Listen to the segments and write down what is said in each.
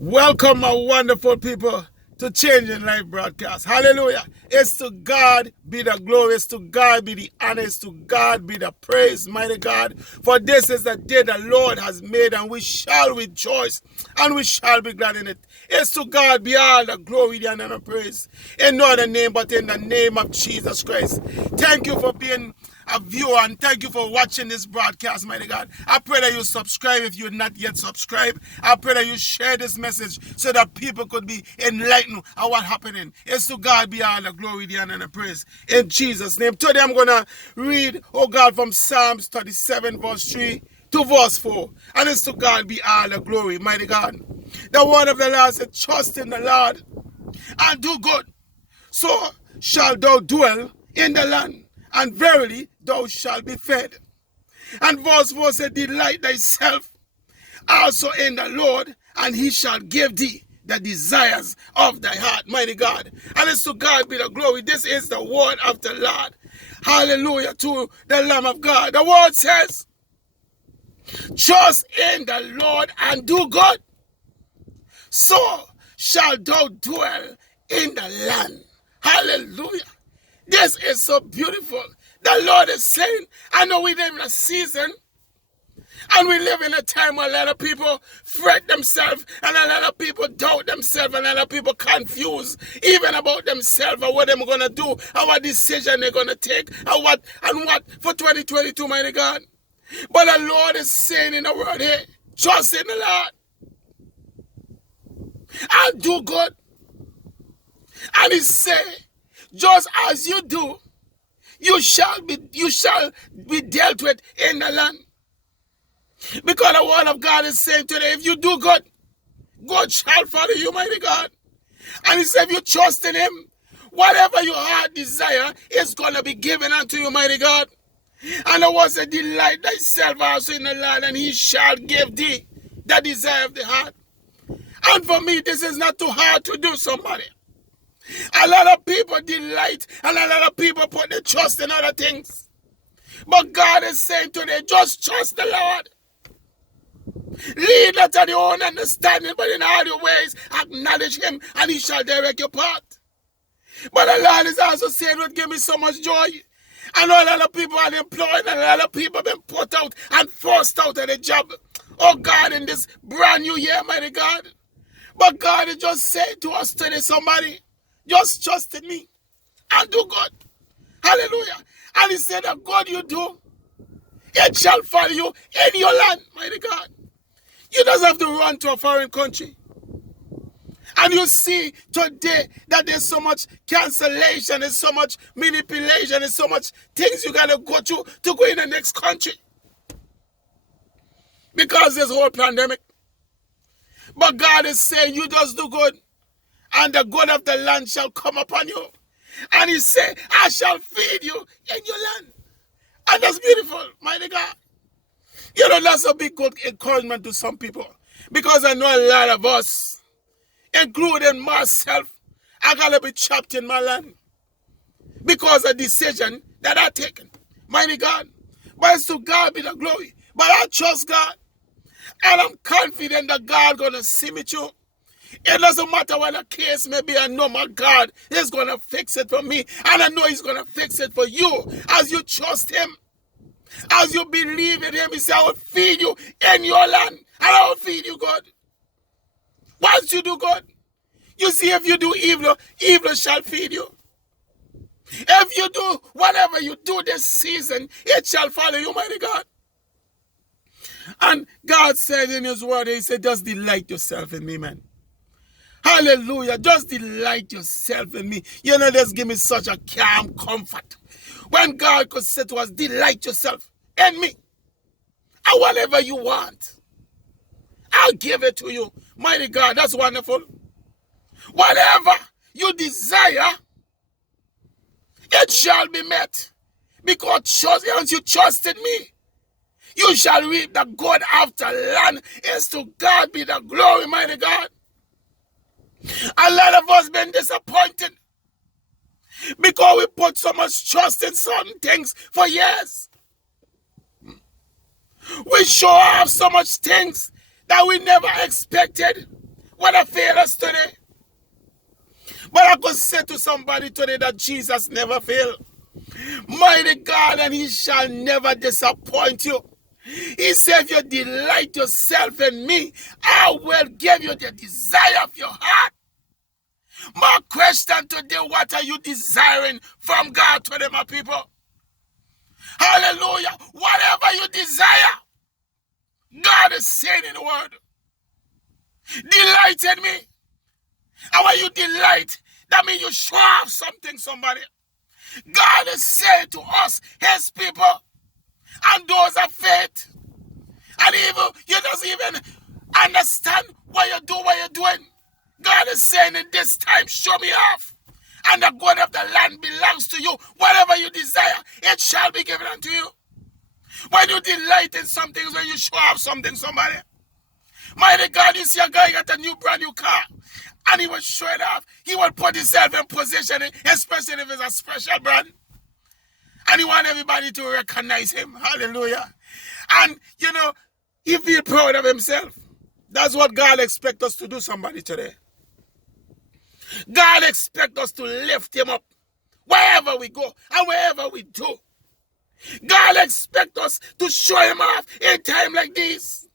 Welcome, my wonderful people, to Changing Life Broadcast. Hallelujah. It's to God be the glory. It's to God be the honor. It's to God be the praise, mighty God. For this is the day the Lord has made, and we shall rejoice and we shall be glad in it. It's to God be all the glory, the honor, and the praise. In no other name but in the name of Jesus Christ. Thank you for being a viewer, and thank you for watching this broadcast, mighty God. I pray that you subscribe if you're not yet subscribed. I pray that you share this message so that people could be enlightened on what's happening. It's to God be all the glory, the honor, and the praise. In Jesus' name. Today I'm going to read, oh God, from Psalms 37, verse 3 to verse 4. And it's to God be all the glory, mighty God. The word of the Lord said, trust in the Lord and do good, so shall thou dwell in the land, and verily thou shalt be fed. And verse 4 said, delight thyself also in the Lord, and he shall give thee the desires of thy heart, mighty God. And it's to God be the glory. This is the word of the Lord. Hallelujah to the Lamb of God. The word says, trust in the Lord and do good, so shall thou dwell in the land. Hallelujah. This is so beautiful. The Lord is saying, I know we live in a season and we live in a time where a lot of people fret themselves and a lot of people doubt themselves and a lot of people confused even about themselves and what they're going to do and what decision they're going to take and what for 2022, mighty God. But the Lord is saying in the word here, trust in the Lord and do good. And he said, just as you do, you shall be dealt with in the land. Because the word of God is saying today, if you do good, God shall follow you, mighty God. And he said, if you trust in him, whatever your heart desire is going to be given unto you, mighty God. And the word said, delight thyself also in the Lord, and he shall give thee the desire of the heart. And for me, this is not too hard to do, somebody. A lot of people delight and a lot of people put their trust in other things. But God is saying today, just trust the Lord. Lead not to your own understanding, but in all your ways acknowledge him, and he shall direct your path. But the Lord is also saying, would give me so much joy. I know a lot of people are unemployed, and a lot of people have been put out and forced out of the job. Oh God, in this brand new year, mighty God. But God is just saying to us today, somebody, just trust in me and do good. Hallelujah. And he said, the good you do, it shall follow you in your land, mighty God. You don't have to run to a foreign country. And you see today that there's so much cancellation, there's so much manipulation, there's so much things you got to go through to go in the next country. Because there's a whole pandemic. But God is saying, you just do good, and the good of the land shall come upon you. And he said, I shall feed you in your land. And that's beautiful, mighty God. You know, that's a big good encouragement to some people. Because I know a lot of us, including myself, I got to be trapped in my land. Because of the decision that I taken, mighty God. But it's to God be the glory. But I trust God. And I'm confident that God going to see me through. It doesn't matter what the case may be. I know my God is going to fix it for me. And I know he's going to fix it for you as you trust him. As you believe in him, he said, I will feed you in your land. And I will feed you good. Once you do good, you see, if you do evil, evil shall feed you. If you do whatever you do this season, it shall follow you, mighty God. And God said in his word, he said, just delight yourself in me, man. Hallelujah. Just delight yourself in me. You know, this give me such a calm comfort. When God could say to us, delight yourself in me. And whatever you want, I'll give it to you. Mighty God, that's wonderful. Whatever you desire, it shall be met. Because once you trust in me, you shall reap the good after land. Is to God be the glory, mighty God. A lot of us been disappointed because we put so much trust in certain things for years. We show off so much things that we never expected. What a fail us today. But I could say to somebody today that Jesus never failed. Mighty God, and he shall never disappoint you. He said, if you delight yourself in me, I will give you the desire of your heart. My question today, what are you desiring from God today, my people? Hallelujah. Whatever you desire, God is saying in the word, delight in me. And when you delight, that means you show off something, somebody. God is saying to us, his people, and those of faith, and even you don't even understand what you do, what you're doing. God is saying in this time, show me off. And the good of the land belongs to you. Whatever you desire, it shall be given unto you. When you delight in something, when you show off something, somebody. Mighty God, you see a guy got a new brand new car, and he will show it off. He will put himself in position, especially if it's a special brand. And he want everybody to recognize him. Hallelujah. And, you know, he feel proud of himself. That's what God expects us to do, somebody, today. God expects us to lift him up wherever we go and wherever we do. God expects us to show him off in a time like this.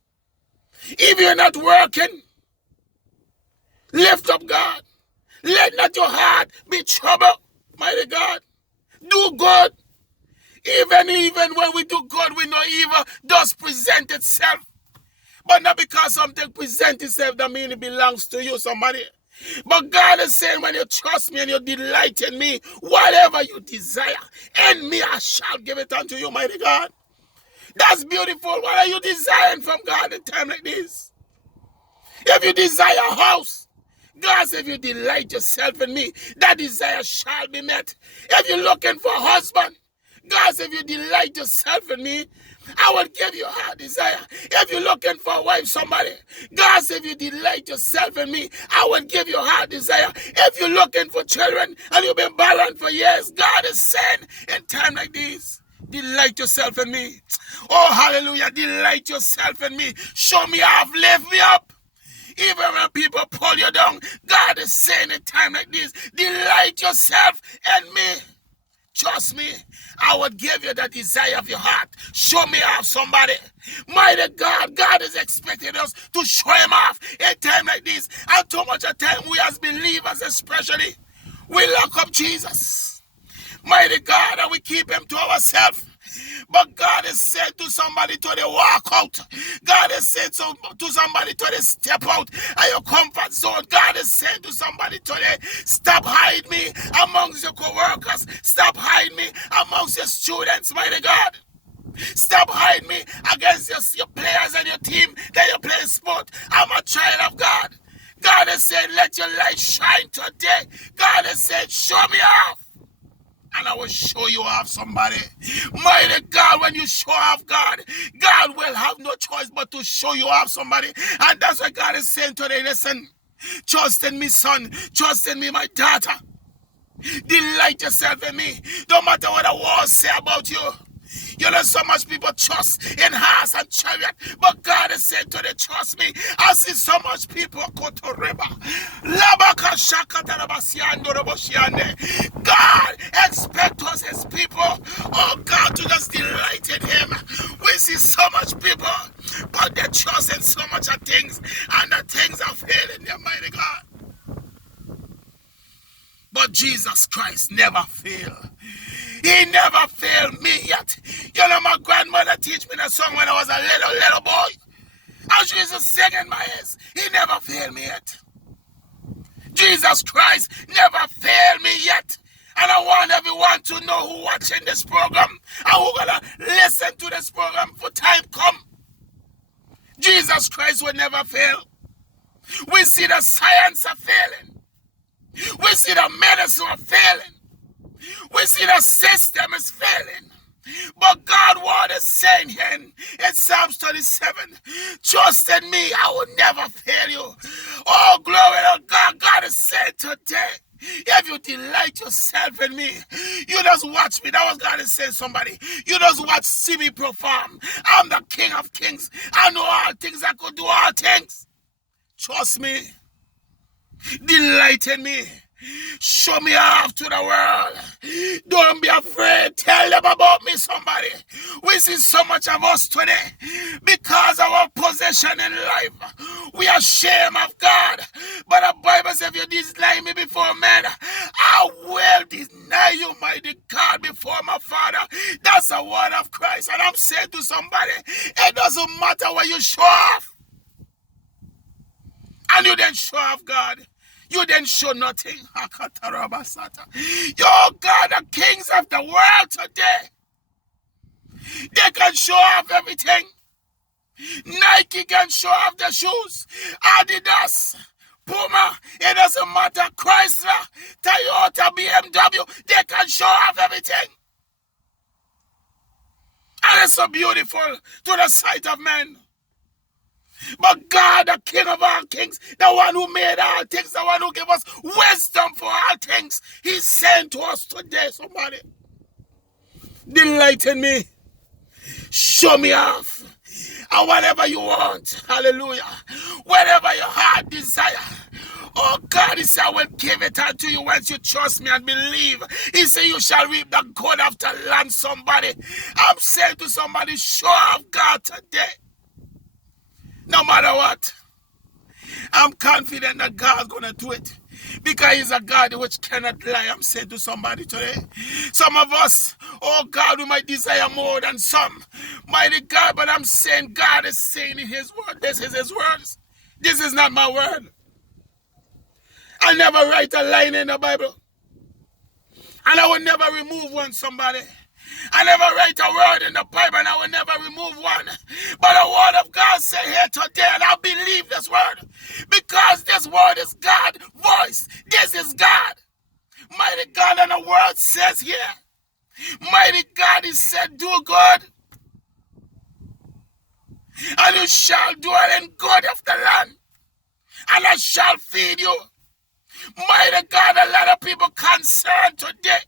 If you're not working, lift up God. Let not your heart be troubled, mighty God. Do good. Even when we do good, we know evil does present itself. But not because something presents itself, that means it belongs to you, somebody. But God is saying, when you trust me and you delight in me, whatever you desire, in me I shall give it unto you, mighty God. That's beautiful. What are you desiring from God in a time like this? If you desire a house, God said, if you delight yourself in me, that desire shall be met. If you're looking for a husband, God said, if you delight yourself in me, I will give you a desire. If you're looking for a wife, somebody, God said, if you delight yourself in me, I will give you a heart desire. If you're looking for children and you've been barren for years, God is saying, in time like this, delight yourself in me. Oh, hallelujah, delight yourself in me. Show me off, lift me up. Even when people pull you down, God is saying in time like this, delight yourself in me. Trust me, I will give you the desire of your heart. Show me off, somebody. Mighty God, God is expecting us to show him off in a time like this. And too much of time, we as believers especially, we lock up Jesus. Mighty God, and we keep him to ourselves. But God is saying to somebody to the walk out. God is saying to somebody to the step out of your comfort zone. God is saying to somebody today, stop hiding me amongst your co-workers. Stop hiding me amongst your students, mighty God. Stop hiding me against your players and your team that you play sport. I'm a child of God. God is saying, let your light shine today. God is saying, show me off. And I will show you off, somebody. Mighty God, when you show off God, God will have no choice but to show you off, somebody. And that's what God is saying today. Listen, trust in me, son. Trust in me, my daughter. Delight yourself in me. Don't matter what the world say about you. You know, so much people trust in horse and chariot, but God is saying to them, trust me. I see so much people go to river. God expects us as people, oh God, to just delight in him. We see so much people, but they trust in so much of things, and the things are failing their mighty God. But Jesus Christ never failed. He never failed me yet. You know, my grandmother teach me that song when I was a little boy. And she used to sing in my ears. He never failed me yet. Jesus Christ never failed me yet. And I want everyone to know who watching this program and who gonna listen to this program for time come. Jesus Christ will never fail. We see the science are failing. We see the medicine are failing. We see the system is failing. But God word is saying here in Psalms 27, trust in me, I will never fail you. Oh, glory to God. God is saying today, if you delight yourself in me, you just watch me. That was God is saying, somebody. You just watch, see me perform. I'm the King of Kings. I know all things. I could do all things. Trust me. Delight in me. Show me off to the world. Don't be afraid. Tell them about me, somebody. We see so much of us today because of our possession in life. We are ashamed of God. But the Bible says, if you deny me before men, I will deny you, mighty God, before my Father. That's the word of Christ. And I'm saying to somebody, it doesn't matter what you show off. And you didn't show off God. You didn't show nothing. Yo, God, the kings of the world today, they can show off everything. Nike can show off the shoes. Adidas, Puma, it doesn't matter. Chrysler, Toyota, BMW, they can show off everything. And it's so beautiful to the sight of men. But God, the King of all kings, the one who made all things, the one who gave us wisdom for all things, He's saying to us today, somebody, delight in me, show me off, and whatever you want, hallelujah, whatever your heart desire, oh God, He said, I will give it unto you once you trust me and believe. He said, you shall reap the good of the land, somebody. I'm saying to somebody, show off God today. No matter what, I'm confident that God's going to do it. Because He's a God which cannot lie. I'm saying to somebody today. Some of us, oh God, we might desire more than some. Mighty God, but I'm saying God is saying in His word. This is His words. This is not my word. I never write a line in the Bible. And I will never remove one, somebody. I never write a word in the Bible and I will never remove one. But the word of God said here today, and I believe this word. Because this word is God's voice. This is God. Mighty God, and the word says here, mighty God, He said, do good. And you shall dwell in good of the land. And I shall feed you. Mighty God, a lot of people concerned today.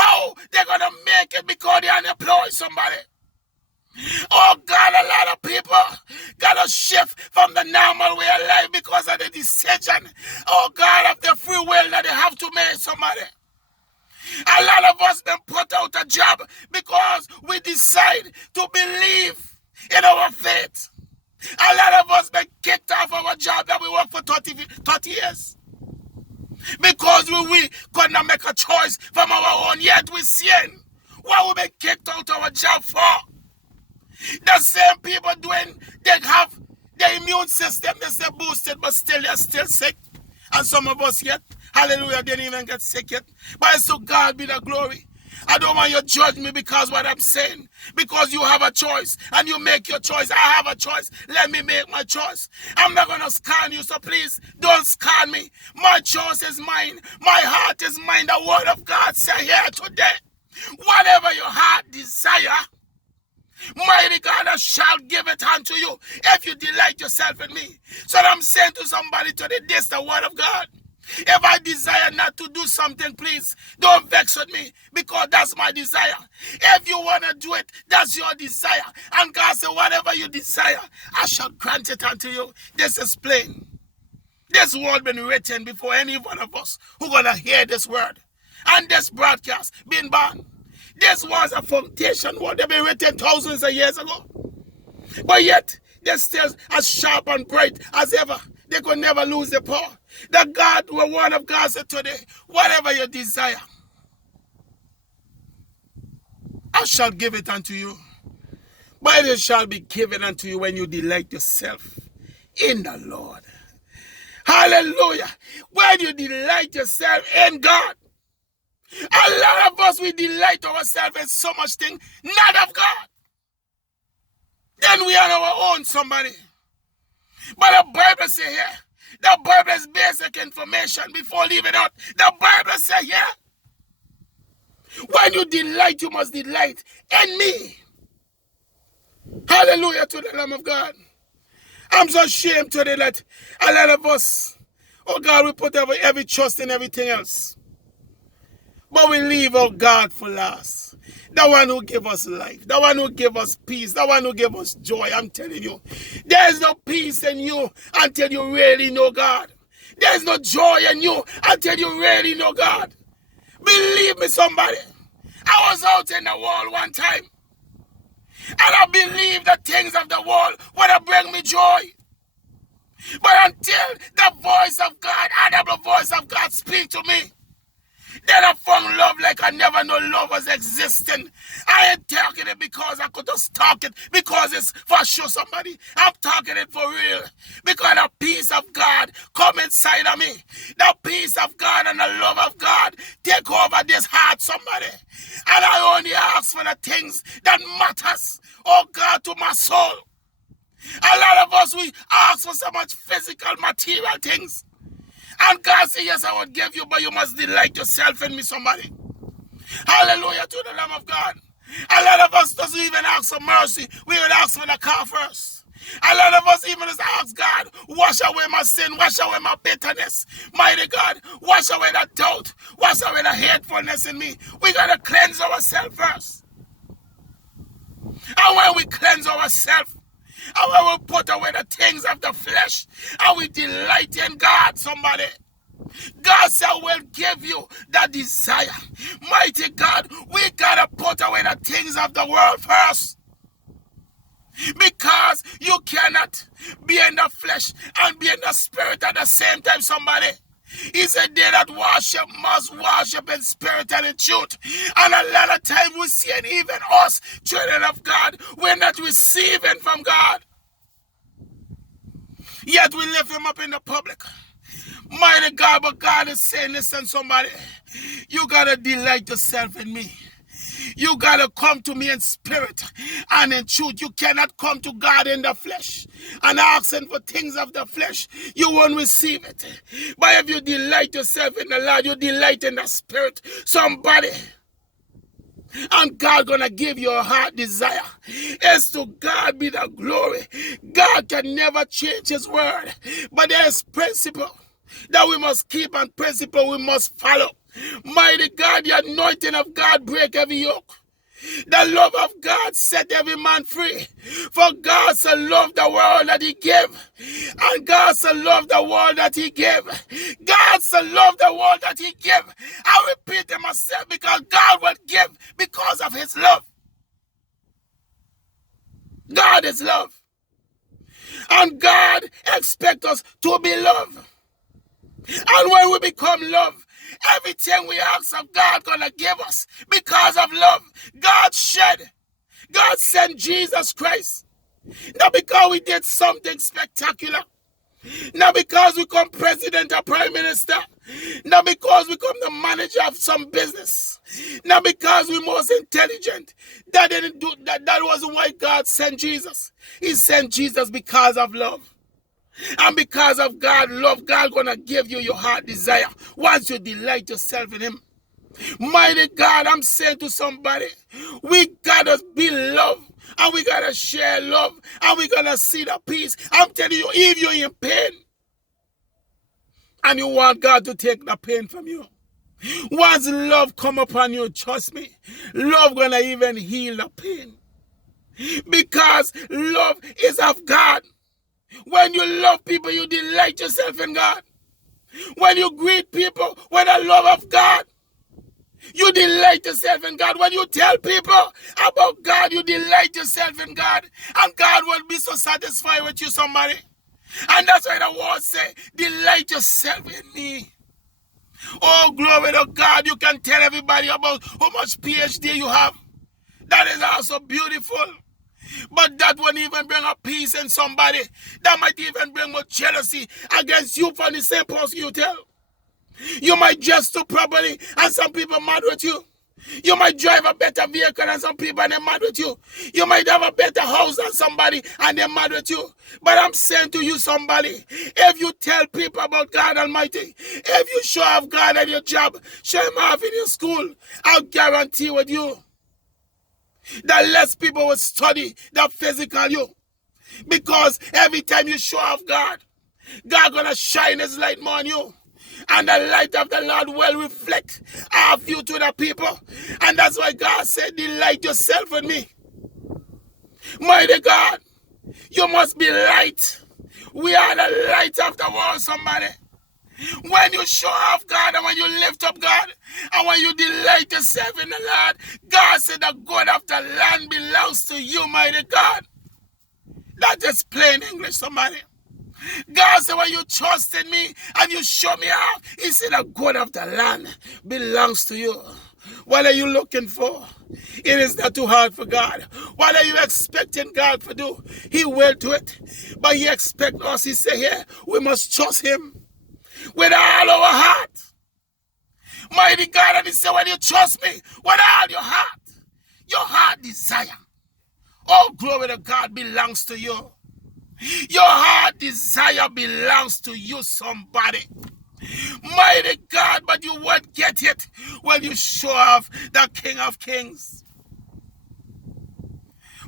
Oh, they're going to make it because they're unemployed, somebody. Oh, God, a lot of people got to shift from the normal way of life because of the decision, oh, God, of the free will that they have to make, somebody. A lot of us been put out a job because we decide to believe in our faith. A lot of us been kicked off our job that we work for 30 years. Because we could not make a choice from our own, yet we sin. What we been kicked out of our job for? The same people they have the immune system, they say boosted, but still they're still sick. And some of us yet, hallelujah, didn't even get sick yet. But it's to God be the glory. I don't want you to judge me because what I'm saying. Because you have a choice and you make your choice. I have a choice. Let me make my choice. I'm not going to scan you, so please don't scan me. My choice is mine. My heart is mine. The word of God said here today, whatever your heart desire, mighty God, I shall give it unto you if you delight yourself in me. So I'm saying to somebody today, this is the word of God. If I desire not to do something, please don't vex with me because that's my desire. If you want to do it, that's your desire. And God said, whatever you desire, I shall grant it unto you. This is plain. This word been written before any one of us who going to hear this word. And this broadcast been born. This was a foundation word that been written thousands of years ago. But yet, they're still as sharp and bright as ever. They could never lose the power. The God, the word of God said today, whatever you desire, I shall give it unto you. But it shall be given unto you when you delight yourself in the Lord. Hallelujah. When you delight yourself in God. A lot of us, we delight ourselves in so much thing, not of God. Then we are our own, somebody. But the Bible says here, the Bible is basic information before leaving out. The Bible says here, when you delight, you must delight in me. Hallelujah to the Lamb of God. I'm so ashamed today that a lot of us, oh God, we put every trust in everything else. But we leave out God for last. The one who gave us life. The one who gave us peace. The one who gave us joy. I'm telling you. There is no peace in you until you really know God. There's no joy in you until you really know God. Believe me, somebody. I was out in the world one time, and I believed the things of the world would bring me joy. But until the voice of God, audible voice of God, speak to me, then I found love like I never knew love was existing. I ain't talking it because I could just talk it because it's for sure somebody. I'm talking it for real. Because the peace of God come inside of me. The peace of God and the love of God take over this heart, somebody. And I only ask for the things that matters, oh God, to my soul. A lot of us, we ask for so much physical, material things. And God said, yes, I would give you, but you must delight yourself in me, somebody. Hallelujah to the Lamb of God. A lot of us doesn't even ask for mercy. We would ask for the car first. A lot of us even just ask God, wash away my sin, wash away my bitterness. Mighty God, wash away the doubt, wash away the hatefulness in me. We got to cleanse ourselves first. And when we cleanse ourselves, and when we put away the things of the flesh, and we delight in God, somebody, God said, will give you the desire. Mighty God, we gotta put away the things of the world first. Because you cannot be in the flesh and be in the spirit at the same time, somebody. He said, they that worship must worship in spirit and in truth. And a lot of times we see it, even us, children of God, we're not receiving from God. Yet we lift him up in the public. Mighty God, but God is saying, listen, somebody, you got to delight yourself in me. You got to come to me in spirit and in truth. You cannot come to God in the flesh and asking for things of the flesh. You won't receive it. But if you delight yourself in the Lord, you delight in the spirit. Somebody, and God gonna give you a heart desire. It's to God be the glory. God can never change his word. But there's principle that we must keep and principle we must follow. Mighty God, the anointing of God break every yoke. The love of God set every man free. For God so loved the world that he gave. And God so loved the world that he gave. God so loved the world that he gave. I repeat it myself, because God will give because of his love. God is love. And God expects us to be love. And when we become love, everything we ask of God gonna give us because of love. God sent Jesus Christ. Not because we did something spectacular. Not because we become president or prime minister. Not because we become the manager of some business. Not because we're most intelligent. That wasn't why God sent Jesus. He sent Jesus because of love. And because of God love, God gonna give you your heart desire once you delight yourself in him. Mighty God, I'm saying to somebody, we gotta be love, and we gotta share love, and we gotta see the peace. I'm telling you, if you're in pain and you want God to take the pain from you, once love come upon you, trust me, love gonna even heal the pain. Because love is of God. When you love people, you delight yourself in God. When you greet people with the love of God, you delight yourself in God. When you tell people about God, you delight yourself in God. And God will be so satisfied with you, somebody. And that's why the word say, delight yourself in me. Oh, glory to God. You can tell everybody about how much PhD you have. That is also beautiful. But that won't even bring a peace in somebody. That might even bring more jealousy against you for the same person you tell. You might dress too properly and some people mad with you. You might drive a better vehicle than some people and they're mad with you. You might have a better house than somebody and they're mad with you. But I'm saying to you, somebody, if you tell people about God Almighty, if you show off God at your job, show him off in your school, I'll guarantee with you that less people will study the physical you. Because every time you show off God, God gonna shine his light more on you. And the light of the Lord will reflect off you to the people. And that's why God said, delight yourself in me. Mighty God, you must be light. We are the light of the world, somebody. When you show off God and when you lift up God and when you delight yourself in the Lord, God said the good of the land belongs to you, mighty God. That is plain English, somebody. God said when you trust in me and you show me off, he said the good of the land belongs to you. What are you looking for? It is not too hard for God. What are you expecting God to do? He will do it. But he expects us, he said here, we must trust him with all our heart. Mighty God, and he said, when you trust me with all your heart desire. Oh, glory to God belongs to you. Your heart desire belongs to you, somebody. Mighty God, but you won't get it when you show off the King of Kings.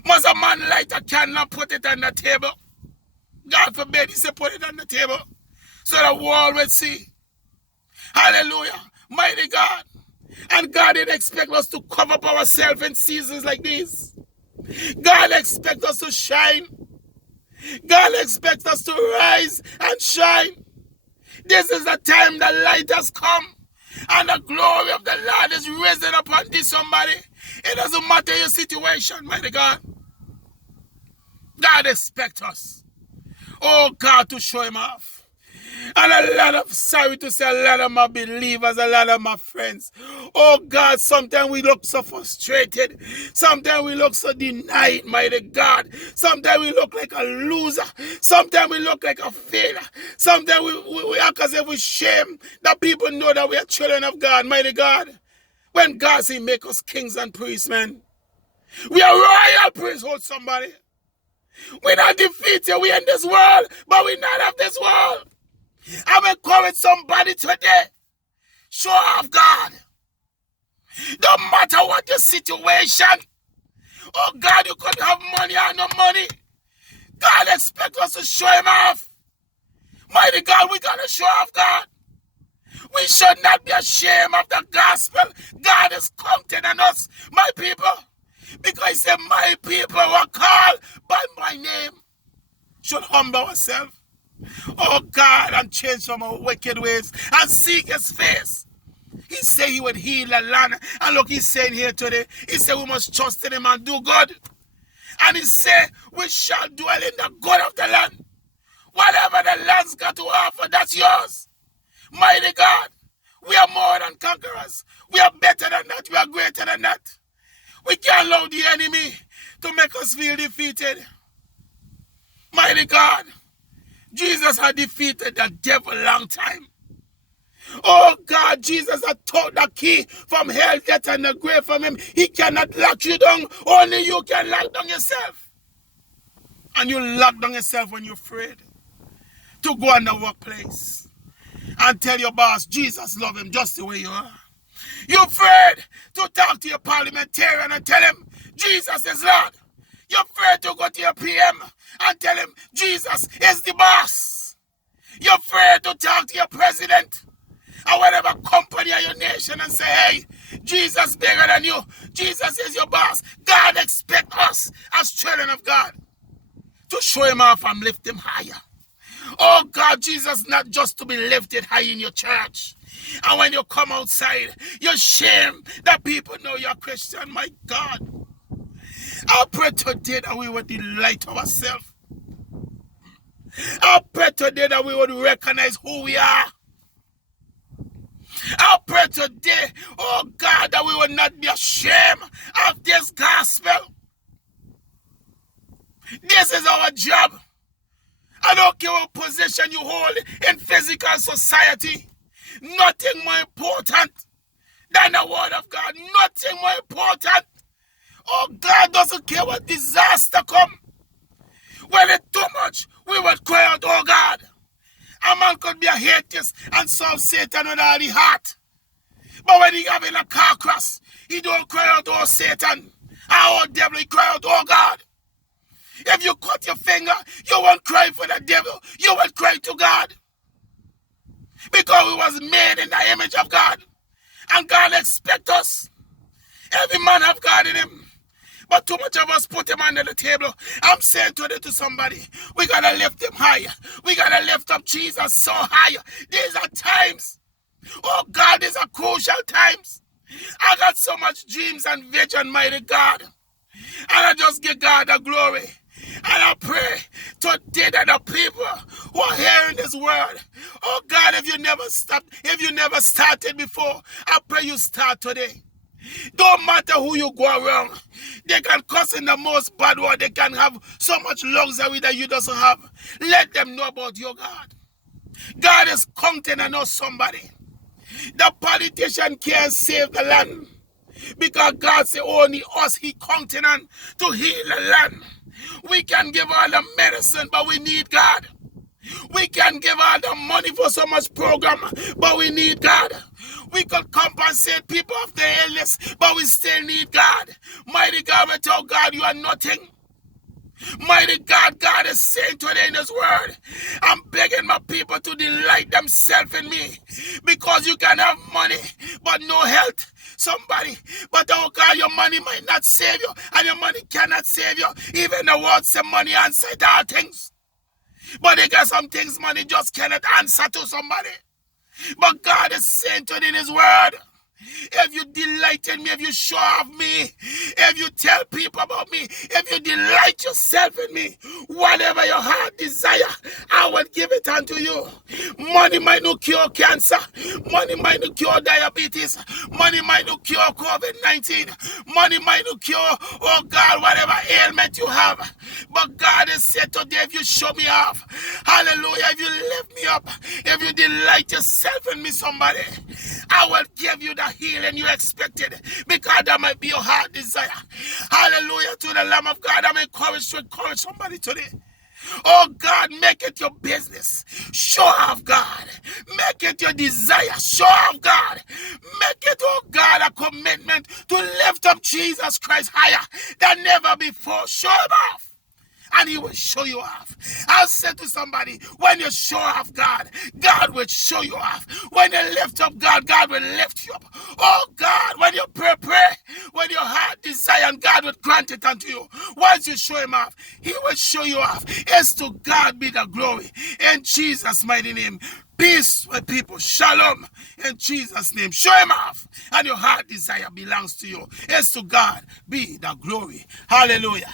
Must a man light a candle and put it on the table? God forbid, he said put it on the table so the world will see. Hallelujah. Mighty God. And God didn't expect us to cover up ourselves in seasons like these. God expects us to shine. God expects us to rise and shine. This is the time the light has come and the glory of the Lord is risen upon thee, somebody. It doesn't matter your situation, mighty God. God expects us, oh God, to show him off. And a lot of, sorry to say, a lot of my believers, a lot of my friends. Oh God, sometimes we look so frustrated. Sometimes we look so denied, mighty God. Sometimes we look like a loser. Sometimes we look like a failure. Sometimes we act as if we shame that people know that we are children of God, mighty God. When God says make us kings and priests, man. We are royal priesthood, somebody. We're not defeated. We're in this world, but we're not of this world. I'm encouraging somebody today. Show off God. No matter what your situation. Oh God, you could have money or no money. God expects us to show him off. Mighty God, we got to show off God. We should not be ashamed of the gospel. God is counting on us, my people. Because he said, my people were called by my name. Should humble ourselves. Oh God, and change from our wicked ways and seek his face. He said he would heal the land. And look, he's saying here today, he said we must trust in him and do good. And he said we shall dwell in the good of the land. Whatever the land's got to offer, that's yours. Mighty God, we are more than conquerors. We are better than that. We are greater than that. We can't allow the enemy to make us feel defeated. Mighty God, Jesus had defeated the devil a long time. Oh God, Jesus had taught the key from hell, death, and the grave from him. He cannot lock you down. Only you can lock down yourself. And you lock down yourself when you're afraid to go in the workplace and tell your boss, Jesus love him just the way you are. You're afraid to talk to your parliamentarian and tell him, Jesus is Lord. You're afraid to go to your PM and tell him, Jesus is the boss. You're afraid to talk to your president or whatever company or your nation and say, hey, Jesus bigger than you. Jesus is your boss. God expects us as children of God to show him off and lift him higher. Oh God, Jesus not just to be lifted high in your church. And when you come outside, you're ashamed that people know you're Christian. My God. I pray today that we would delight ourselves. I pray today that we would recognize who we are. I pray today, oh God, that we would not be ashamed of this gospel. This is our job. I don't care what position you hold in physical society. Nothing more important than the word of God. Nothing more important. Oh, God doesn't care what disaster come. When it's too much, we would cry out, oh God. A man could be a atheist and serve Satan with all his heart. But when he having a car crash, he don't cry out, oh Satan. Oh devil, he cry out, oh God. If you cut your finger, you won't cry for the devil. You will cry to God. Because we was made in the image of God. And God expects us. Every man have God in him. But too much of us put him under the table. I'm saying today to somebody, we got to lift him higher. We got to lift up Jesus so higher. These are times. Oh God, these are crucial times. I got so much dreams and vision, mighty God. And I just give God the glory. And I pray today that the people who are hearing this word, oh God, if you never started before, I pray you start today. Don't matter who you go around. They can cuss in the most bad word. They can have so much luxury that you doesn't have. Let them know about your God. God is counting on us, somebody. The politician can't save the land. Because God said only us he counting on to heal the land. We can give all the medicine, but we need God. We can give all the money for so much program, but we need God. We could compensate people of their illness, but we still need God. Mighty God, without God, you are nothing. Mighty God, God is saying today in his word, I'm begging my people to delight themselves in me. Because you can have money, but no health. Somebody, but oh God, your money might not save you, and your money cannot save you. Even the word say money answers all things. But they got some things money just cannot answer to somebody. But God is saying to it in his word, if you delight in me, if you show off me, if you tell people about me, if you delight yourself in me, whatever your heart desire, I will give it unto you. Money might not cure cancer. Money might not cure diabetes. Money might not cure COVID-19. Money might not cure, oh God, whatever ailment you have. But God has said today, if you show me off, hallelujah, if you lift me up, if you delight yourself in me, somebody, I will give you the healing you expected, because that might be your heart desire. Hallelujah to the Lamb of God. I'm encouraged to encourage somebody today. Oh God, make it your business. Show off, God. Make it your desire. Show off, God. Make it, oh God, a commitment to lift up Jesus Christ higher than never before. Show him off, and he will show you off. I'll say to somebody, when you show off God, God will show you off. When you lift up God, God will lift you up. Oh God, when you pray, when your heart desire, and God will grant it unto you. Once you show him off, he will show you off. It's to God be the glory. In Jesus' mighty name. Peace with people. Shalom. In Jesus' name. Show him off. And your heart desire belongs to you. It's to God be the glory. Hallelujah.